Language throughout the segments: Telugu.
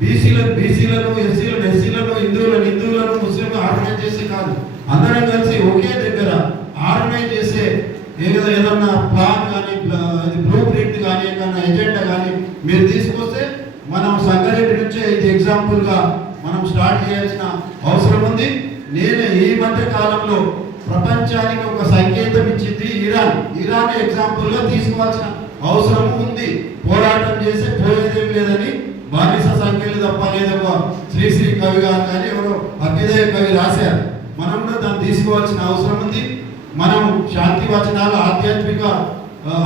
బీసీలను ఎస్సీలను హిందువులను ముస్లింలను ఆర్గనైజ్ చేసి కాదు, అందరం కలిసి ఒకే దగ్గర ఆర్గనైజ్ చేసే ఏదన్నా ప్లాన్ కానీ బ్లూ ప్రింట్ కానీ ఏదన్నా ఎజెండా కానీ మీరు తీసుకొస్తే మనం సంగారెడ్డి నుంచే ఇది ఎగ్జాంపుల్గా మనం స్టార్ట్ చేయాల్సిన అవసరం ఉంది. నేను ఈ మధ్య కాలంలో ప్రపంచానికి ఒక సంకేతం ఇచ్చింది ఇరాన్ ఎగ్జాంపుల్గా తీసుకోవాల్సిన అవసరం ఉంది. పోరాటం చేస్తే పోయేదేం లేదని బానిస సంఖ్యలు తప్ప లేదొక శ్రీశ్రీ కవి గారు కానీ ఎవరో అభ్యుదయ కవి రాశారు. మనం కూడా దాన్ని తీసుకోవాల్సిన అవసరం ఉంది. మనం శాంతి వచనాలు ఆధ్యాత్మిక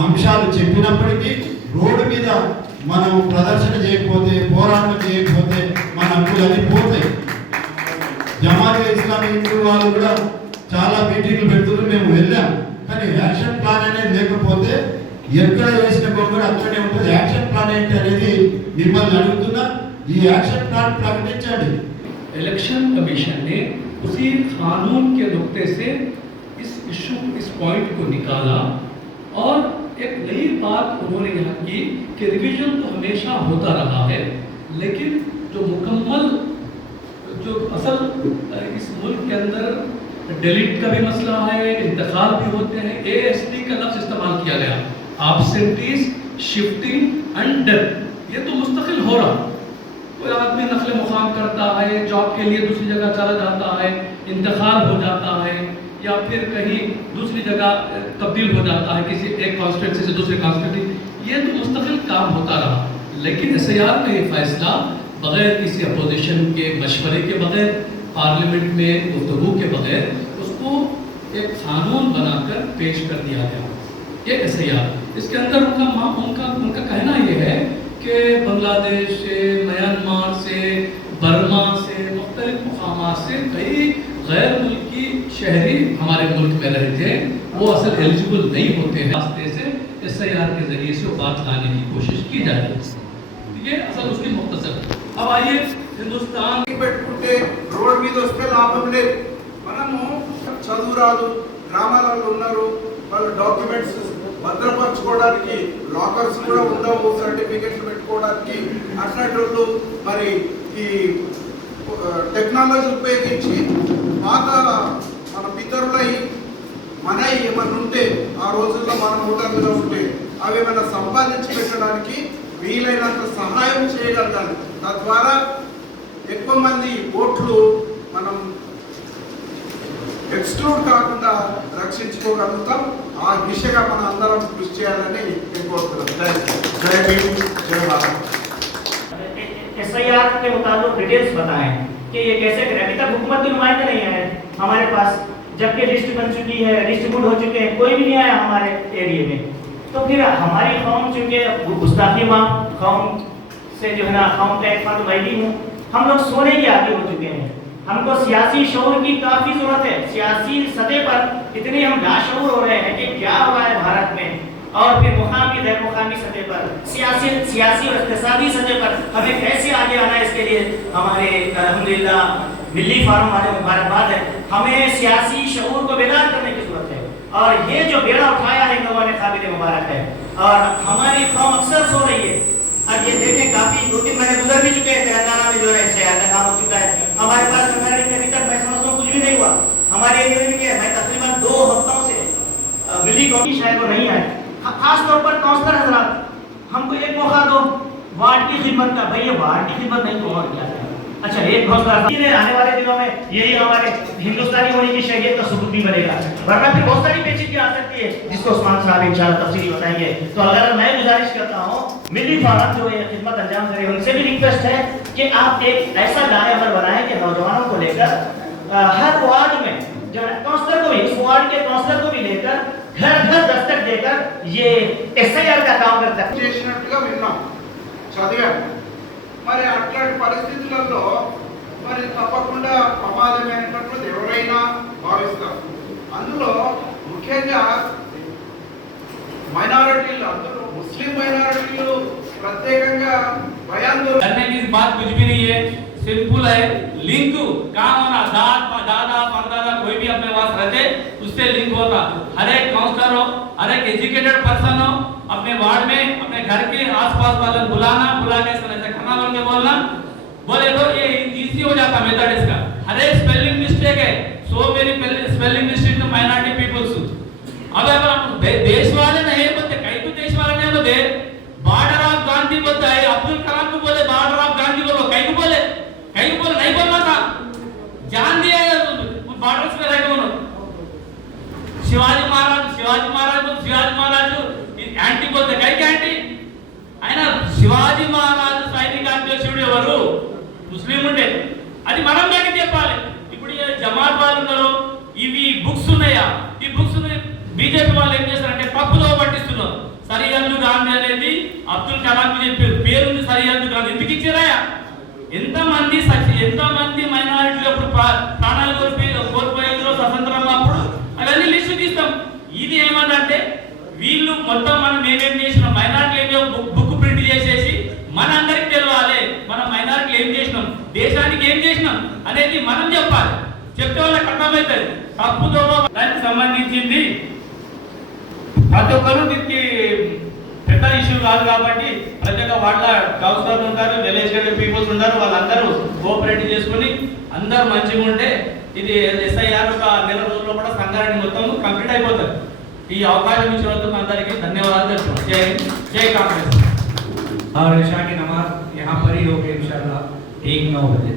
అంశాలు చెప్పినప్పటికీ రోడ్డు మీద మనం ప్రదర్శన చేయకపోతే, పోరాటం చేయకపోతే మన హక్కులన్నీ పోతాయి. జమాతే ఇస్లామీ హిందూ వాళ్ళు కూడా చాలా మీటింగ్లు పెడుతున్నారు, మేము వెళ్ళాం. కానీ యాక్షన్ ప్లాన్ అనేది లేకపోతే ఎక్కడ వేసిన గొప్పడు అక్కడే ఉంటుంది. యాక్షన్ ప్లాన్ ఏంటి అనేది మిమ్మల్ని అడుగుతున్నా. ఈ యాక్షన్ ప్లాన్ ప్రకటించండి. इलेक्शन कमीशन ने उसी कानून के नुक्ते से इस पॉइंट को निकाला और एक नई बात उन्होंने यहाँ की कि रिवीजन तो हमेशा होता रहा है, लेकिन जो मुकम्मल जो असल इस मुल्क के अंदर डिलीट का भी मसला है, इंतकाल भी होते हैं, ASD का लफ्ज़ इस्तेमाल किया गया, एब्सेंटीज, शिफ्टिंग एंड डेथ, ये तो मुस्तकिल हो रहा। कोई आदमी नकल मुकाम करता है, जॉब के लिए दूसरी जगह चला जाता है, इंतकाल हो जाता है या फिर कहीं दूसरी जगह तब्दील हो जाता है किसी एक कॉन्स्टिट्यूंसी से दूसरे कॉन्स्टिट्यूंसी, ये तो मुस्तकिल काम होता रहा। लेकिन SIR का ये फैसला बगैर किसी अपोजिशन के मशवरे के बगैर, पार्लियामेंट में गुफ्तगू के बगैर उसको एक कानून बनाकर पेश कर दिया गया। ये SIR, इसके अंदर उनका कहना ये है कि बांग्लादेश से, म्यांमार से, बर्मा से, मुख्तलिफ मुकामात से कई गैर मुल्की शहरी हमारे मुल्क में रहते हैं, वो असल एलिजिबल नहीं होते हैं। रास्ते से SIR के जरिए से वो बात लाने की कोशिश की जा रही है। ये असल उसकी मुख्तसर। अब आइए हिंदुस्तान పెట్టుకుంటే రోడ్ మీద వస్తే లాభం లేదు. మనము చదువు రాదు, గ్రామాలలో ఉన్నారు, వాళ్ళ డాక్యుమెంట్స్ భద్రపరచుకోవడానికి లాకర్స్ కూడా ఉండవు, సర్టిఫికెట్లు పెట్టుకోవడానికి. అట్లాంటి మరి ఈ టెక్నాలజీ ఉపయోగించి పాత మన పితరులై మనై ఏమన్నా ఉంటే ఆ రోజుల్లో మన ఊటర్లో ఉంటే అవి ఏమైనా సంపాదించి పెట్టడానికి వీలైనంత సహాయం చేయగలగాలి. తద్వారా ఎక్కువ మంది ఓట్లు మనం ఎక్స్క్లూడ్ కాకుండా రక్షించుకోగలుగుతాం. ఆ దిశగా మనం అందరం కృషి చేయాలని నేను కోరుతున్నాను. జై భీమ్, జై భారత్. SIR के मुताबिक डिटेल्स बताएं कि ये कैसे करें। अभी तक हुकूमत के नुमाइंदे नहीं आए हमारे पास, जबकि लिस्ट बन चुकी है, डिस्ट्रीब्यूट हो चुके हैं, कोई भी नहीं आया हमारे एरिया में। तो फिर हमारी कौम चूँकि गुस्ताखी माँ कौम से जो है ना, कौम का एक फर्द मैं भी हूँ, हम लोग सोने के आदी हो चुके हैं। हमको सियासी शऊर की काफ़ी ज़रूरत है। सियासी सतह पर इतने हम लाशऊर हो रहे हैं कि क्या हो रहा है भारत में, और फिर मुकामी गैर मुकामी सतह पर, सियासी और इक़्तिसादी सतह पर हमें कैसे आगे आना है, इसके लिए हमारे अल्हम्दुलिल्लाह मिल्ली फार्म वाले मुबारकबाद है। हमें सियासी शऊर को बेदार करने की ज़रूरत है, और ये जो बेड़ा उठाया है इन लोगों ने काबिल मुबारक है। और हमारी कौम अक्सर सो रही है। अब ये देखें, काफ़ी 2-3 महीने गुजर भी चुके हैं, तेलंगाना में जो है SIR का काम हो चुका है। हमारे पास संगारेड्डी के अभी तक मैं समझता हूँ कुछ भी नहीं हुआ। हमारे एरिया में क्या है, मैं तकरीबन 2 हफ्तों से मिली कौमी शायद वो नहीं आए। खास तौर पर काउंसलर हजरात, हमको एक मौका दो वार्ड की खिदमत का। भाई ये वार्ड की खिदमत नहीं तो और क्या है। अच्छा, एक काउंसलर आने वाले दिनों में यही हमारे हिंदुस्तानी होने की शहरियत का सबूत भी बनेगा, वरना फिर बहुत सारी पेचीदगी आ सकती है, जिसको उस्मान साहब इंशाल्लाह तफसीली बताएंगे। तो अगर मैं गुजारिश करता हूँ मिली फार्म जो ये खिदमत अंजाम करे, उनसे भी रिक्वेस्ट है कि आप एक ऐसा दायरा अमल बनाएं कि नौजवानों को लेकर हर वार्ड में जो काउंसलर को भी, इस वार्ड के काउंसलर को भी लेकर घर घर दस्तक देकर ये SIR का काम करता है। చేసినట్టుగా విన్నాం, చదివాం. మరి అట్లాంటి పరిస్థితులలో మరి తప్పకుండా ప్రమాదమైనటువంటి ఎవరైనా భావిస్తారు. అందులో ముఖ్యంగా మైనారిటీలు, అందులో ముస్లిం మైనారిటీలు ప్రత్యేకంగా భయాందోళన. करने की बात कुछ भी नहीं है, सिंपल है। लिंक काम होना, दादा परदादा कोई भी अपने पास रहते उससे लिंक होता। हर एक काउंसलर हो, हर एक एजुकेटेड पर्सन हो, अपने वार्ड में अपने घर के आसपास वाले बुलाना, बुला के ऐसे खाना बन के बोलना बोले तो ये इजी हो जाता मेथड इसका। हर एक स्पेलिंग मिस्टेक है, सो मेरी स्पेलिंग मिस्टेक तो माइनॉरिटी पीपल्स। अब हम देश वाले नहीं बोलते, कई तो देश वाले नहीं बोलते, बॉर्डर ऑफ गांधी बोलता है, अब्दुल कलाम को बोले बॉर्डर ऑफ गांधी बोलो, कई को बोले नहीं बोलना था, जान दिया बॉर्डर्स पे रह गए। शिवाजी महाराज యాంటీ बोलते, కైకి యాంటీ ఆయన శివాజీ మహారాజు సైనికాధ్యక్షుడు ఎవరు? ముస్లిం ఉండే, అది మనం దానికి చెప్పాలి. ఇప్పుడు జమాత్ వాళ్ళు ఉన్నారు, ఇవి బుక్స్ ఉన్నాయా, ఈ బుక్స్ బీజేపీ వాళ్ళు ఏం చేస్తారంటే తప్పుదో పట్టిస్తున్నారు. సరిహద్దు గాంధీ అనేది అబ్దుల్ కలాం చెప్పారు, పేరుంది సరిహద్దు గాంధీ, ఎందుకు ఇచ్చారాయా? ఎంతమంది మైనారిటీలు అప్పుడు ప్రాణాలు కోల్పోయేందులో స్వతంత్రం అప్పుడు అవన్నీ లిస్టు తీస్తాం. ఇది ఏమన్నంటే వీళ్ళు మొత్తం మనం ఏమేం చేసినాం, మైనారిటీలు ఏమో బుక్ ప్రింట్ చేసేసి మనందరికి తెలవాలి, మనం మైనారిటీలు ఏం చేసినాం, దేశానికి ఏం చేసినాం అనేది మనం చెప్పాలి. చెప్తే వాళ్ళకి అర్థమవుతుంది. తప్పుదో దానికి సంబంధించింది ప్రతి ఒక్కరు దీనికి పెద్ద ఇష్యూ కాదు కాబట్టి ప్రతి ఒక్క వాళ్ళ కౌన్సిలర్లు ఉంటారు, విలేజ్ పీపుల్స్ ఉంటారు, వాళ్ళందరూ కోఆపరేట్ చేసుకుని అందరూ మంచిగా ఉంటే ఇది SIR ఒక నెల రోజుల్లో కూడా సంగారెడ్డి మొత్తం కంప్లీట్ అయిపోతుంది. ఈ అవకాశం ఇచ్చినందుకు అందరికీ ధన్యవాదాలు తెలుపుతున్నాను. జై హింద్, జై కాంగ్రెస్। और इशा की नमाज यहाँ पर ही होगी इंशाल्लाह 1-9 बजे।